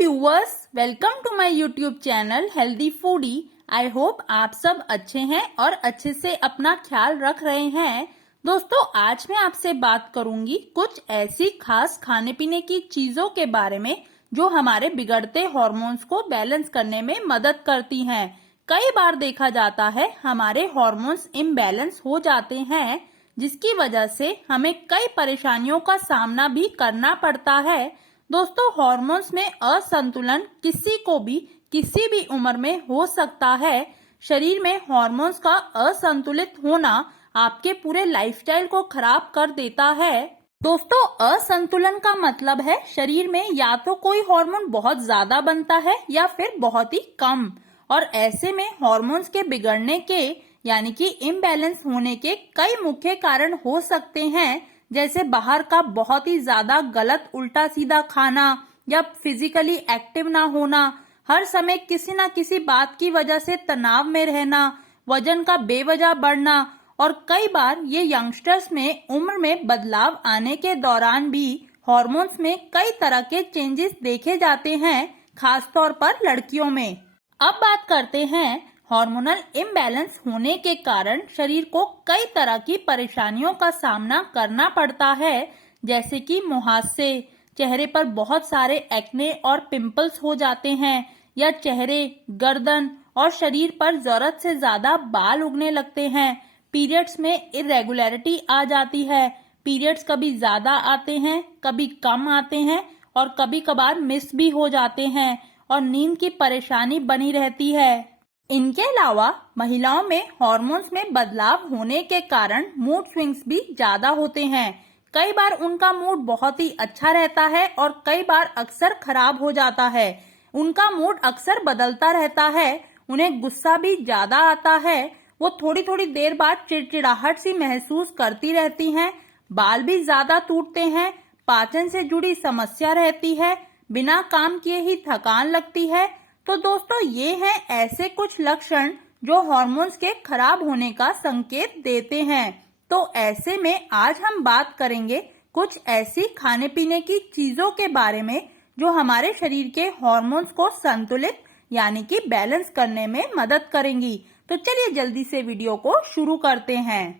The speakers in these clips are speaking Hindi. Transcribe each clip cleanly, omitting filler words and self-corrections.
Viewers, welcome to my YouTube channel healthy foodie. I hope आप सब अच्छे हैं और अच्छे से अपना ख्याल रख रहे हैं। दोस्तों, आज मैं आपसे बात करूंगी कुछ ऐसी खास खाने पीने की चीजों के बारे में जो हमारे बिगड़ते हार्मोन्स को बैलेंस करने में मदद करती हैं। कई बार देखा जाता है हमारे हार्मोन्स इम्बैलेंस हो जाते हैं, जिसकी वजह से हमें कई परेशानियों का सामना भी करना पड़ता है। दोस्तों, हार्मोन्स में असंतुलन किसी को भी किसी भी उम्र में हो सकता है। शरीर में हार्मोन्स का असंतुलित होना आपके पूरे लाइफस्टाइल को खराब कर देता है। दोस्तों, असंतुलन का मतलब है शरीर में या तो कोई हार्मोन बहुत ज्यादा बनता है या फिर बहुत ही कम। और ऐसे में हार्मोन्स के बिगड़ने के यानी कि इम्बैलेंस होने के कई मुख्य कारण हो सकते हैं, जैसे बाहर का बहुत ही ज्यादा गलत उल्टा सीधा खाना या फिजिकली एक्टिव ना होना, हर समय किसी ना किसी बात की वजह से तनाव में रहना, वजन का बेवजह बढ़ना, और कई बार ये यंगस्टर्स में उम्र में बदलाव आने के दौरान भी हार्मोन्स में कई तरह के चेंजेस देखे जाते हैं, खासतौर पर लड़कियों में। अब बात करते हैं हार्मोनल इम्बैलेंस होने के कारण शरीर को कई तरह की परेशानियों का सामना करना पड़ता है, जैसे कि मुहासे, चेहरे पर बहुत सारे एक्ने और पिंपल्स हो जाते हैं, या चेहरे, गर्दन और शरीर पर जरूरत से ज्यादा बाल उगने लगते हैं। पीरियड्स में इरेगुलरिटी आ जाती है। पीरियड्स कभी ज्यादा आते हैं, कभी कम आते हैं और कभी कभार मिस भी हो जाते हैं, और नींद की परेशानी बनी रहती है। इनके अलावा महिलाओं में हार्मोन्स में बदलाव होने के कारण मूड स्विंग्स भी ज्यादा होते हैं। कई बार उनका मूड बहुत ही अच्छा रहता है और कई बार अक्सर खराब हो जाता है। उनका मूड अक्सर बदलता रहता है। उन्हें गुस्सा भी ज्यादा आता है। वो थोड़ी थोड़ी देर बाद चिड़चिड़ाहट सी महसूस करती रहती हैं। बाल भी ज्यादा टूटते हैं। पाचन से जुड़ी समस्या रहती है। बिना काम किए ही थकान लगती है। तो दोस्तों, ये हैं ऐसे कुछ लक्षण जो हार्मोन्स के खराब होने का संकेत देते हैं। तो ऐसे में आज हम बात करेंगे कुछ ऐसी खाने पीने की चीजों के बारे में जो हमारे शरीर के हार्मोन्स को संतुलित यानी कि बैलेंस करने में मदद करेंगी। तो चलिए जल्दी से वीडियो को शुरू करते हैं।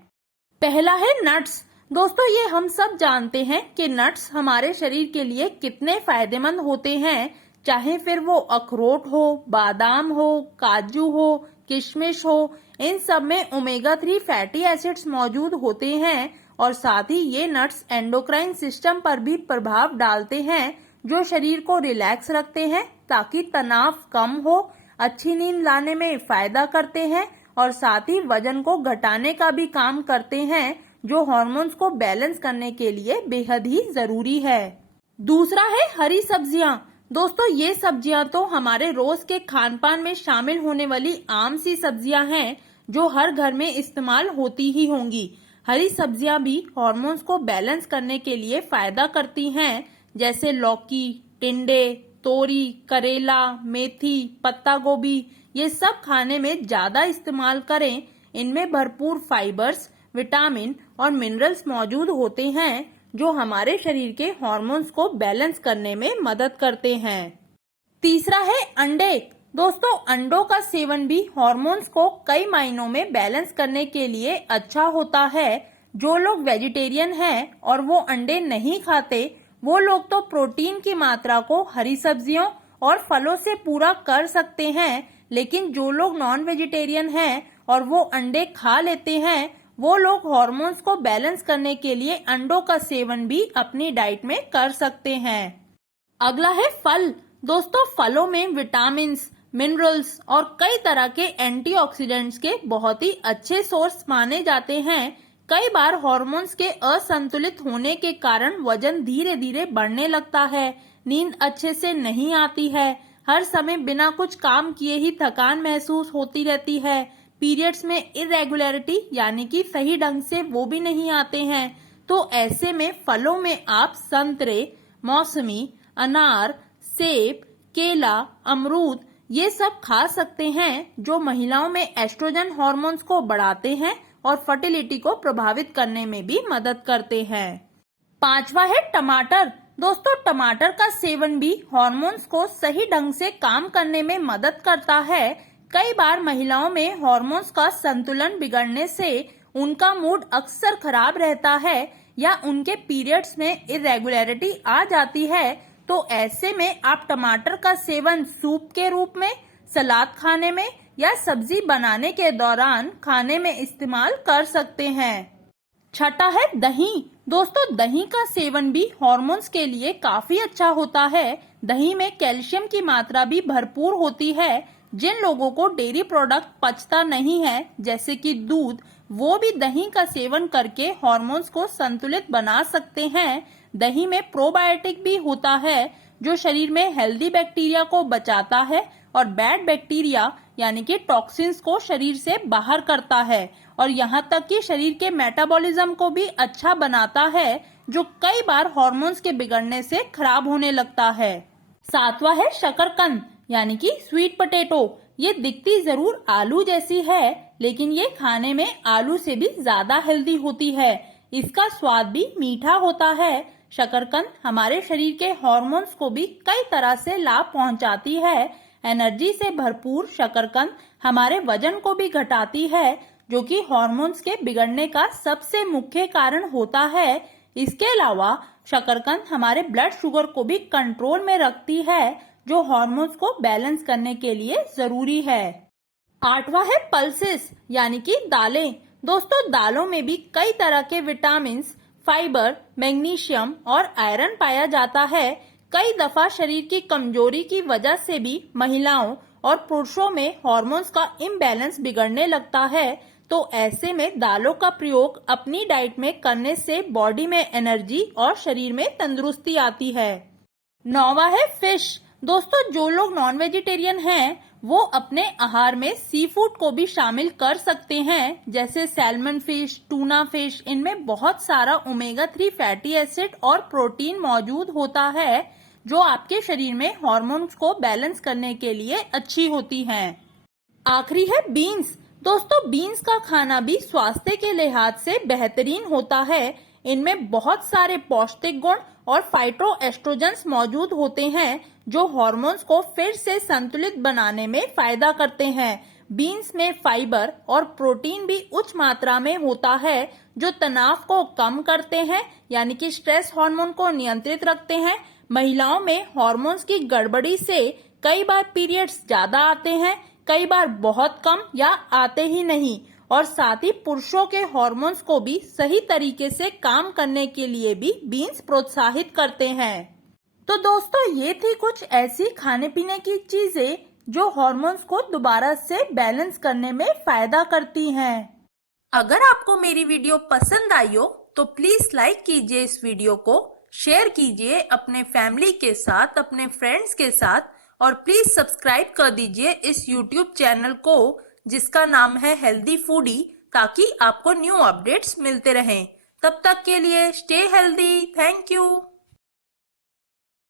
पहला है नट्स। दोस्तों, ये हम सब जानते हैं कि नट्स हमारे शरीर के लिए कितने फायदेमंद होते हैं, चाहे फिर वो अखरोट हो, बादाम हो, काजू हो, किशमिश हो। इन सब में ओमेगा 3 फैटी एसिड्स मौजूद होते हैं, और साथ ही ये नट्स एंडोक्राइन सिस्टम पर भी प्रभाव डालते हैं, जो शरीर को रिलैक्स रखते हैं ताकि तनाव कम हो, अच्छी नींद लाने में फायदा करते हैं, और साथ ही वजन को घटाने का भी काम करते हैं, जो हार्मोन्स को बैलेंस करने के लिए बेहद ही जरूरी है। दूसरा है हरी सब्जियां। दोस्तों, ये सब्जियां तो हमारे रोज के खान पान में शामिल होने वाली आम सी सब्जियां हैं, जो हर घर में इस्तेमाल होती ही होंगी। हरी सब्जियां भी हार्मोन्स को बैलेंस करने के लिए फायदा करती हैं, जैसे लौकी, टिंडे, तोरी, करेला, मेथी, पत्ता गोभी। ये सब खाने में ज्यादा इस्तेमाल करें। इनमें भरपूर फाइबर्स, विटामिन और मिनरल्स मौजूद होते हैं, जो हमारे शरीर के हार्मोन्स को बैलेंस करने में मदद करते हैं। तीसरा है अंडे। दोस्तों, अंडों का सेवन भी हार्मोन्स को कई मायनों में बैलेंस करने के लिए अच्छा होता है। जो लोग वेजिटेरियन हैं और वो अंडे नहीं खाते, वो लोग तो प्रोटीन की मात्रा को हरी सब्जियों और फलों से पूरा कर सकते हैं, लेकिन जो लोग नॉन वेजिटेरियन हैं और वो अंडे खा लेते हैं, वो लोग हार्मोन्स को बैलेंस करने के लिए अंडों का सेवन भी अपनी डाइट में कर सकते हैं। अगला है फल। दोस्तों, फलों में विटामिन्स, मिनरल्स और कई तरह के एंटीऑक्सीडेंट्स के बहुत ही अच्छे सोर्स माने जाते हैं। कई बार हार्मोन्स के असंतुलित होने के कारण वजन धीरे धीरे बढ़ने लगता है, नींद अच्छे से नहीं आती है, हर समय बिना कुछ काम किए ही थकान महसूस होती रहती है, पीरियड्स में इरेगुलरिटी यानी कि सही ढंग से वो भी नहीं आते हैं। तो ऐसे में फलों में आप संतरे, मौसमी, अनार, सेब, केला, अमरूद ये सब खा सकते हैं, जो महिलाओं में एस्ट्रोजन हार्मोन्स को बढ़ाते हैं और फर्टिलिटी को प्रभावित करने में भी मदद करते हैं। पांचवा है टमाटर। दोस्तों टमाटर का सेवन भी हार्मोन्स को सही ढंग से काम करने में मदद करता है। कई बार महिलाओं में हार्मोन्स का संतुलन बिगड़ने से उनका मूड अक्सर खराब रहता है या उनके पीरियड्स में इरेगुलरिटी आ जाती है। तो ऐसे में आप टमाटर का सेवन सूप के रूप में, सलाद खाने में या सब्जी बनाने के दौरान खाने में इस्तेमाल कर सकते हैं। छठा है दही। दोस्तों दही का सेवन भी हार्मोन्स के लिए काफी अच्छा होता है। दही में कैल्शियम की मात्रा भी भरपूर होती है। जिन लोगों को डेयरी प्रोडक्ट पचता नहीं है जैसे कि दूध, वो भी दही का सेवन करके हार्मोन्स को संतुलित बना सकते हैं। दही में प्रोबायोटिक भी होता है जो शरीर में हेल्दी बैक्टीरिया को बचाता है और बैड बैक्टीरिया यानी कि टॉक्सिन्स को शरीर से बाहर करता है और यहाँ तक कि शरीर के मेटाबॉलिज्म को भी अच्छा बनाता है जो कई बार हार्मोन्स के बिगड़ने से खराब होने लगता है। सातवां है शकरकंद यानी कि स्वीट पोटैटो। ये दिखती जरूर आलू जैसी है लेकिन ये खाने में आलू से भी ज्यादा हेल्दी होती है। इसका स्वाद भी मीठा होता है। शकरकंद हमारे शरीर के हार्मोन्स को भी कई तरह से लाभ पहुंचाती है। एनर्जी से भरपूर शकरकंद हमारे वजन को भी घटाती है जो कि हार्मोन्स के बिगड़ने का सबसे मुख्य कारण होता है। इसके अलावा शकरकंद हमारे ब्लड शुगर को भी कंट्रोल में रखती है जो हार्मोन्स को बैलेंस करने के लिए जरूरी है। आठवां है पल्सेस यानी कि दालें। दोस्तों दालों में भी कई तरह के विटामिन, फाइबर, मैग्नीशियम और आयरन पाया जाता है। कई दफा शरीर की कमजोरी की वजह से भी महिलाओं और पुरुषों में हार्मोन्स का इम्बैलेंस बिगड़ने लगता है। तो ऐसे में दालों का प्रयोग अपनी डाइट में करने से बॉडी में एनर्जी और शरीर में तंदुरुस्ती आती है। नौवां है फिश। दोस्तों जो लोग नॉन वेजिटेरियन हैं वो अपने आहार में सी फूड को भी शामिल कर सकते हैं जैसे सैल्मन फिश, टूना फिश। इनमें बहुत सारा ओमेगा 3 फैटी एसिड और प्रोटीन मौजूद होता है जो आपके शरीर में हार्मोन्स को बैलेंस करने के लिए अच्छी होती हैं। आखिरी है बीन्स। दोस्तों बीन्स का खाना भी स्वास्थ्य के लिहाज से बेहतरीन होता है। इनमें बहुत सारे पौष्टिक गुण और फाइटोएस्ट्रोजेंस मौजूद होते हैं जो हार्मोन्स को फिर से संतुलित बनाने में फायदा करते हैं। बीन्स में फाइबर और प्रोटीन भी उच्च मात्रा में होता है जो तनाव को कम करते हैं यानी कि स्ट्रेस हार्मोन को नियंत्रित रखते हैं। महिलाओं में हार्मोन्स की गड़बड़ी से कई बार पीरियड्स ज्यादा आते हैं, कई बार बहुत कम या आते ही नहीं, और साथ ही पुरुषों के हार्मोन्स को भी सही तरीके से काम करने के लिए भी बीन्स प्रोत्साहित करते हैं। तो दोस्तों ये थी कुछ ऐसी खाने पीने की चीजें जो हार्मोन्स को दोबारा से बैलेंस करने में फायदा करती हैं। अगर आपको मेरी वीडियो पसंद आई हो तो प्लीज लाइक कीजिए इस वीडियो को, शेयर कीजिए अपने फैमिली के साथ, अपने फ्रेंड्स के साथ, और प्लीज सब्सक्राइब कर दीजिए इस YouTube चैनल को जिसका नाम है हेल्दी फूडी, ताकि आपको न्यू अपडेट्स मिलते रहें। तब तक के लिए स्टे हेल्दी। Thank you.